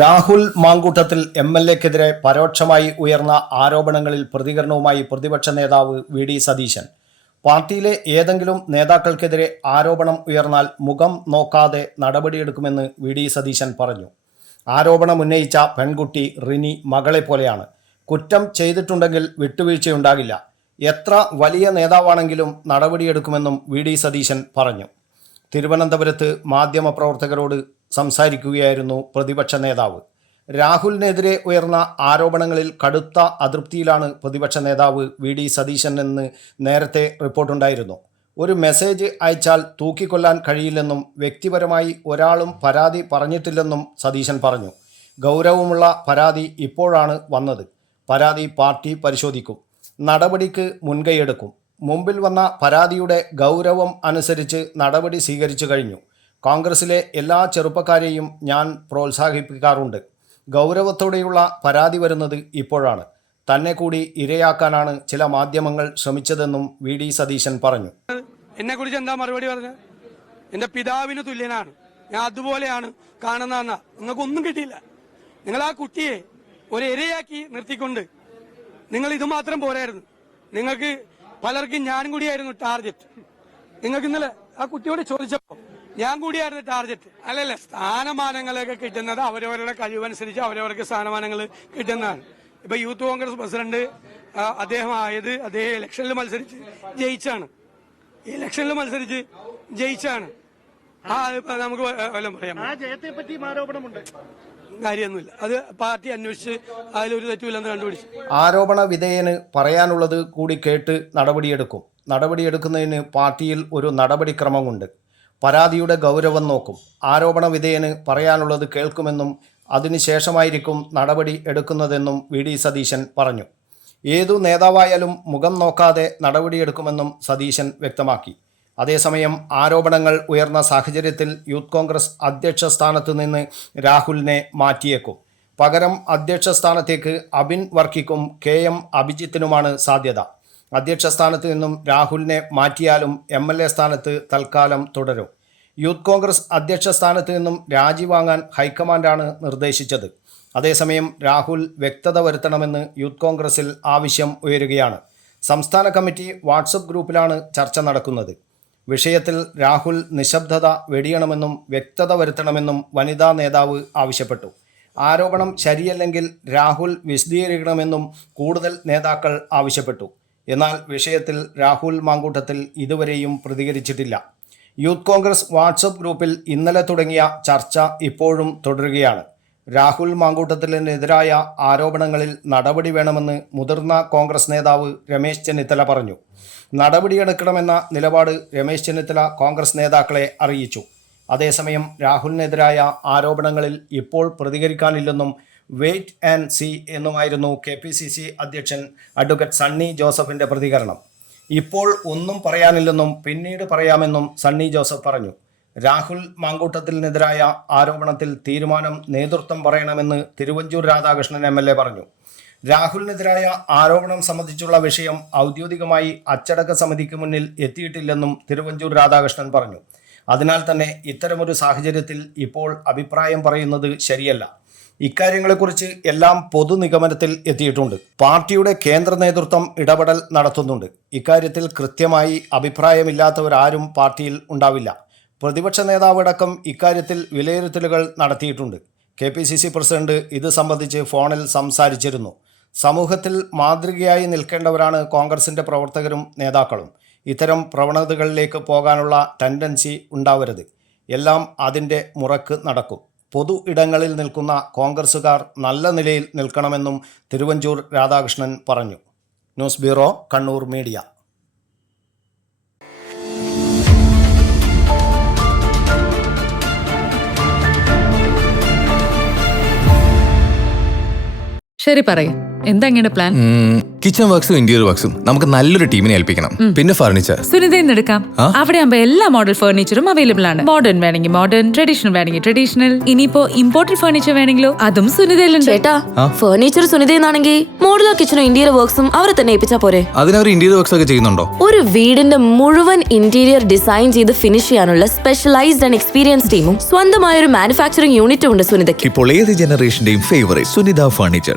രാഹുൽ മാങ്കൂട്ടത്തിൽ MLA-ക്കെതിരെ പരോക്ഷമായി ഉയർന്ന ആരോപണങ്ങളിൽ പ്രതികരണവുമായി പ്രതിപക്ഷ നേതാവ് വി.ഡി. സതീശൻ. പാർട്ടിയിലെ ഏതെങ്കിലും നേതാക്കൾക്കെതിരെ ആരോപണം ഉയർന്നാൽ മുഖം നോക്കാതെ നടപടിയെടുക്കുമെന്ന് വി.ഡി. സതീശൻ പറഞ്ഞു. ആരോപണം ഉന്നയിച്ച പെൺകുട്ടി റിനി മകളെ പോലെയാണ്. കുറ്റം ചെയ്തിട്ടുണ്ടെങ്കിൽ വിട്ടുവീഴ്ചയുണ്ടാകില്ല. എത്ര വലിയ നേതാവാണെങ്കിലും നടപടിയെടുക്കുമെന്നും വി.ഡി. സതീശൻ പറഞ്ഞു. തിരുവനന്തപുരത്ത് മാധ്യമപ്രവർത്തകരോട് സംസാരിക്കുകയായിരുന്നു പ്രതിപക്ഷ നേതാവ്. രാഹുലിനെതിരെ ഉയർന്ന ആരോപണങ്ങളിൽ കടുത്ത അതൃപ്തിയിലാണ് പ്രതിപക്ഷ നേതാവ് വി.ഡി. സതീശൻ എന്ന് നേരത്തെ റിപ്പോർട്ടുണ്ടായിരുന്നു. ഒരു മെസ്സേജ് അയച്ചാൽ തൂക്കിക്കൊല്ലാൻ കഴിയില്ലെന്നും വ്യക്തിപരമായി ഒരാളും പരാതി പറഞ്ഞിട്ടില്ലെന്നും സതീശൻ പറഞ്ഞു. ഗൗരവമുള്ള പരാതി ഇപ്പോഴാണ് വന്നത്. പരാതി പാർട്ടി പരിശോധിക്കും. നടപടിക്ക് മുൻകൈയെടുക്കും. മുമ്പിൽ വന്ന പരാതിയുടെ ഗൗരവം അനുസരിച്ച് നടപടി സ്വീകരിച്ചു കഴിഞ്ഞു. കോൺഗ്രസിലെ എല്ലാ ചെറുപ്പക്കാരെയും ഞാൻ പ്രോത്സാഹിപ്പിക്കാറുണ്ട്. ഗൗരവത്തോടെയുള്ള പരാതി വരുന്നത് ഇപ്പോഴാണ്. തന്നെ കൂടി ഇരയാക്കാനാണ് ചില മാധ്യമങ്ങൾ ശ്രമിച്ചതെന്നും വി.ഡി. സതീശൻ പറഞ്ഞു. എന്നെക്കുറിച്ച് എന്താ മറുപടി പറഞ്ഞത്? എൻ്റെ പിതാവിന് തുല്യനാണ്, ഞാൻ അതുപോലെയാണ് കാണുന്നതെന്ന. നിങ്ങൾക്കൊന്നും കിട്ടിയില്ല. നിങ്ങൾ ആ കുട്ടിയെ ഒരു ഇരയാക്കി നിർത്തിക്കൊണ്ട് നിങ്ങൾ ഇത് മാത്രം പോരായിരുന്നു. നിങ്ങൾക്ക് പലർക്കും ഞാൻ കൂടിയായിരുന്നു ടാർഗറ്റ്. നിങ്ങൾക്ക് ഇന്നലെ ആ കുട്ടിയോട് ചോദിച്ചപ്പോൾ ഞാൻ കൂടിയായിരുന്നു ടാർഗറ്റ്. അല്ലല്ല, സ്ഥാനമാനങ്ങളൊക്കെ കിട്ടുന്നത് അവരവരുടെ കഴിവനുസരിച്ച് അവരവർക്ക് സ്ഥാനമാനങ്ങൾ കിട്ടുന്നതാണ്. ഇപ്പൊ യൂത്ത് കോൺഗ്രസ് പ്രസിഡന്റ് അദ്ദേഹം ഇലക്ഷനിൽ മത്സരിച്ച് ജയിച്ചാണ്. നമുക്ക് വല്ലതും പറയാം. കാര്യമൊന്നുമില്ല. അത് പാർട്ടി അന്വേഷിച്ച് അതിലൊരു തെറ്റുമില്ലെന്ന് കണ്ടുപിടിച്ചു. ആരോപണ വിധേയന് പറയാനുള്ളത് കൂടി കേട്ട് നടപടിയെടുക്കും. നടപടിയെടുക്കുന്നതിന് പാർട്ടിയിൽ ഒരു നടപടിക്രമമുണ്ട്. പരാതിയുടെ ഗൗരവം നോക്കും. ആരോപണ വിധേയന് പറയാനുള്ളത് കേൾക്കുമെന്നും അതിനുശേഷമായിരിക്കും നടപടി എടുക്കുന്നതെന്നും വി.ഡി. സതീശൻ പറഞ്ഞു. ഏതു നേതാവായാലും മുഖം നോക്കാതെ നടപടിയെടുക്കുമെന്നും സതീശൻ വ്യക്തമാക്കി. അതേസമയം ആരോപണങ്ങൾ ഉയർന്ന സാഹചര്യത്തിൽ യൂത്ത് കോൺഗ്രസ് അധ്യക്ഷ സ്ഥാനത്ത് നിന്ന് രാഹുലിനെ മാറ്റിയേക്കും. പകരം അധ്യക്ഷ സ്ഥാനത്തേക്ക് അബിൻ വർക്കിക്കും KM അഭിജിത്തിനുമാണ് സാധ്യത. അധ്യക്ഷ സ്ഥാനത്ത് നിന്നും രാഹുലിനെ മാറ്റിയാലും MLA സ്ഥാനത്ത് തൽക്കാലം തുടരും. യൂത്ത് കോൺഗ്രസ് അധ്യക്ഷ സ്ഥാനത്ത് നിന്നും രാജി വാങ്ങാൻ ഹൈക്കമാൻഡാണ് നിർദ്ദേശിച്ചത്. അതേസമയം രാഹുൽ വ്യക്തത വരുത്തണമെന്ന് യൂത്ത് കോൺഗ്രസിൽ ആവശ്യം ഉയരുകയാണ്. സംസ്ഥാന കമ്മിറ്റി വാട്സപ്പ് ഗ്രൂപ്പിലാണ് ചർച്ച നടക്കുന്നത്. വിഷയത്തിൽ രാഹുൽ നിശബ്ദത വെടിയണമെന്നും വ്യക്തത വരുത്തണമെന്നും വനിതാ നേതാവ് ആവശ്യപ്പെട്ടു. ആരോപണം ശരിയല്ലെങ്കിൽ രാഹുൽ വിശദീകരിക്കണമെന്നും കൂടുതൽ നേതാക്കൾ ആവശ്യപ്പെട്ടു. എന്നാൽ വിഷയത്തിൽ രാഹുൽ മാങ്കൂട്ടത്തിൽ ഇതുവരെയും പ്രതികരിച്ചിട്ടില്ല. യൂത്ത് കോൺഗ്രസ് വാട്സപ്പ് ഗ്രൂപ്പിൽ ഇന്നലെ തുടങ്ങിയ ചർച്ച ഇപ്പോഴും തുടരുകയാണ്. രാഹുൽ മാങ്കൂട്ടത്തിനെതിരായ ആരോപണങ്ങളിൽ നടപടി വേണമെന്ന് മുതിർന്ന കോൺഗ്രസ് നേതാവ് രമേശ് ചെന്നിത്തല പറഞ്ഞു. നടപടിയെടുക്കണമെന്ന നിലപാട് രമേശ് ചെന്നിത്തല കോൺഗ്രസ് നേതാക്കളെ അറിയിച്ചു. അതേസമയം രാഹുലിനെതിരായ ആരോപണങ്ങളിൽ ഇപ്പോൾ പ്രതികരിക്കാനില്ലെന്നും വെയിറ്റ് ആൻഡ് സീ എന്നുമായിരുന്നു KPCC അധ്യക്ഷൻ അഡ്വക്കേറ്റ് സണ്ണി ജോസഫിൻ്റെ പ്രതികരണം. ഇപ്പോൾ ഒന്നും പറയാനില്ലെന്നും പിന്നീട് പറയാമെന്നും സണ്ണി ജോസഫ് പറഞ്ഞു. രാഹുൽ മാങ്കൂട്ടത്തിനെതിരായ ആരോപണത്തിൽ തീരുമാനം നേതൃത്വം പറയണമെന്ന് തിരുവഞ്ചൂർ രാധാകൃഷ്ണൻ MLA പറഞ്ഞു. രാഹുലിനെതിരായ ആരോപണം സംബന്ധിച്ചുള്ള വിഷയം ഔദ്യോഗികമായി അച്ചടക്ക സമിതിക്ക് മുന്നിൽ എത്തിയിട്ടില്ലെന്നും തിരുവഞ്ചൂർ രാധാകൃഷ്ണൻ പറഞ്ഞു. അതിനാൽ തന്നെ ഇത്തരമൊരു സാഹചര്യത്തിൽ ഇപ്പോൾ അഭിപ്രായം പറയുന്നത് ശരിയല്ല. ഇക്കാര്യങ്ങളെക്കുറിച്ച് എല്ലാം പൊതുനിഗമനത്തിൽ എത്തിയിട്ടുണ്ട്. പാർട്ടിയുടെ കേന്ദ്ര നേതൃത്വം ഇടപെടൽ നടത്തുന്നുണ്ട്. ഇക്കാര്യത്തിൽ കൃത്യമായി അഭിപ്രായമില്ലാത്തവരാരും പാർട്ടിയിൽ ഉണ്ടാവില്ല. പ്രതിപക്ഷ നേതാവടക്കം ഇക്കാര്യത്തിൽ വിലയിരുത്തലുകൾ നടത്തിയിട്ടുണ്ട്. KPCC പ്രസിഡന്റ് ഇത് സംബന്ധിച്ച് ഫോണിൽ സംസാരിച്ചിരുന്നു. സമൂഹത്തിൽ മാതൃകയായി നിൽക്കേണ്ടവരാണ് കോൺഗ്രസിൻ്റെ പ്രവർത്തകരും നേതാക്കളും. ഇത്തരം പ്രവണതകളിലേക്ക് പോകാനുള്ള ടെൻഡൻസി ഉണ്ടാവരുത്. എല്ലാം അതിൻ്റെ മുറക്ക് നടക്കും. പൊതു ഇടങ്ങളിൽ നിൽക്കുന്ന കോൺഗ്രസുകാർ നല്ല നിലയിൽ നിൽക്കണമെന്നും തിരുവഞ്ചൂർ രാധാകൃഷ്ണൻ പറഞ്ഞു. News bureau, Kannur media. ശരി, പറയൂ. എന്താ ഇങ്ങനെ പ്ലാൻ? കിച്ചൺ വർക്ക്സും ഇന്റീരിയർ വർക്ക്സും നമുക്ക് നല്ലൊരു ടീമിനെ ഏൽപ്പിക്കണം. പിന്നെ ഫർണിച്ചർ സുനിതയിൽ നിന്ന് എടുക്കാം. അവിടെ ആകുമ്പോ എല്ലാ മോഡൽ ഫർണിച്ചറും അവൈലബിൾ ആണ്. മോഡേൺ വേണമെങ്കിൽ മോഡേൺ, ട്രഡീഷണൽ വേണമെങ്കിൽ ട്രഡീഷണൽ. ഇനിയിപ്പോ ഇമ്പോർട്ടഡ് ഫർണിച്ചർ വേണമെങ്കിലോ അതും സുനിതയിലുണ്ട്. ചേട്ടാ, ഫർണിച്ചർ സുനിതയെന്നാണെങ്കിൽ മോഡുലാർ കിച്ചണും ഇന്റീരിയർ വർക്ക്സും അവരെ തന്നെ ഏൽപ്പിച്ചാ പോരെ? അതിനവർ ഇന്റീരിയർ വർക്ക്സ് ഒക്കെ ചെയ്യുന്നുണ്ടോ? ഒരു വീടിന്റെ മുഴുവൻ ഇന്റീരിയർ ഡിസൈൻ ചെയ്ത് ഫിനിഷ് ചെയ്യാനുള്ള സ്പെഷ്യലൈസ്ഡ് ആൻഡ് എക്സ്പീരിയൻസ് ടീമും സ്വന്തമായ ഒരു മാനുഫാക്ചറിംഗ് യൂണിറ്റും ഉണ്ട് സുനിതയ്ക്ക്. ഇപ്പോൾ ഏത് ജനറേഷന്റെയും ഫേവറേറ്റ് സുനിത ഫർണിച്ചർ